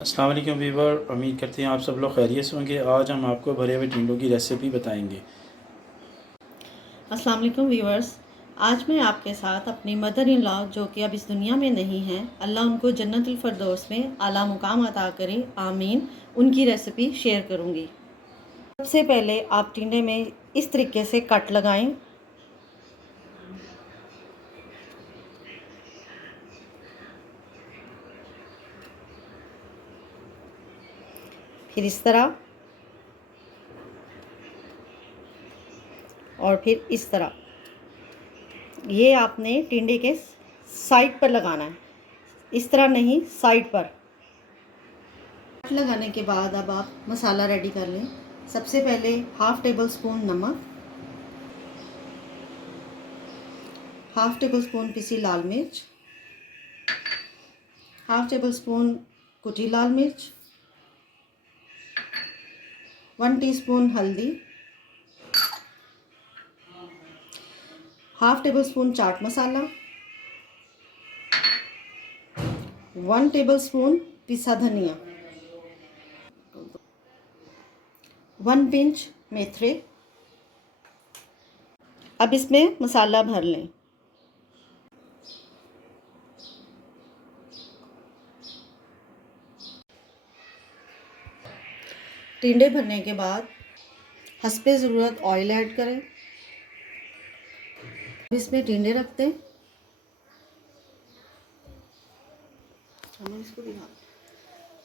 अस्सलाम वालेकुम वीवर, उम्मीद करते हैं आप सब लोग खैरियत से होंगे। आज हम आपको भरे हुए टिंडों की रेसिपी बताएंगे। अस्सलाम वालेकुम व्यूअर्स, आज मैं आपके साथ अपनी मदर इन लॉ जो कि अब इस दुनिया में नहीं हैं, अल्लाह उनको जन्नतुल फरदौस में आला मुकाम अता करे, आमीन, उनकी रेसिपी शेयर करूंगी। सबसे पहले आप टिंडे में इस तरीके से कट लगाएं। फिर इस तरह और फिर इस तरह। ये आपने टिंडे के साइड पर लगाना है, इस तरह नहीं, साइड पर। कट लगाने के बाद अब आप मसाला रेडी कर लें। सबसे पहले हाफ़ टेबल स्पून नमक, हाफ़ टेबल स्पून पिसी लाल मिर्च, हाफ़ टेबल स्पून कुटी लाल मिर्च, 1 टीस्पून हल्दी, half table spoon chaat masala, 1 table spoon पिसा धनिया, 1 पिंच मेथरे। अब इसमें मसाला भर लें। टिंडे भरने के बाद हस्बे ज़रूरत ऑयल ऐड करें। इसमें टिंडे रखते हैं। इसको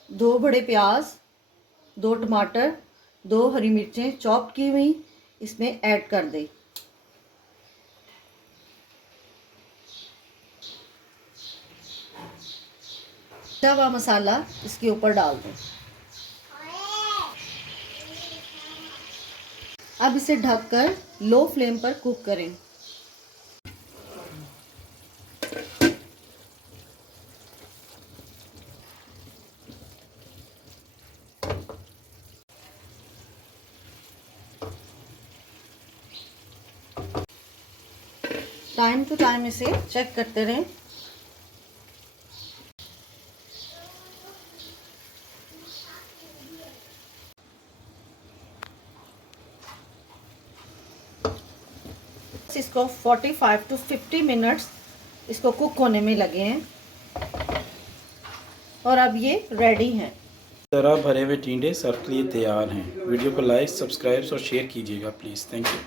2 बड़े प्याज, 2 टमाटर, 2 हरी मिर्चें चॉप की हुई इसमें ऐड कर दें। पिसा हुआ मसाला इसके ऊपर डाल दें। अब इसे ढककर लो फ्लेम पर कुक करें। टाइम टू टाइम इसे चेक करते रहें। इसको 45 टू 50 मिनट्स इसको कुक होने में लगे हैं और अब ये रेडी हैं। तरह भरे हुए टिंडे सर्व के लिए तैयार हैं। वीडियो को लाइक, सब्सक्राइब और शेयर कीजिएगा प्लीज़। Thank you.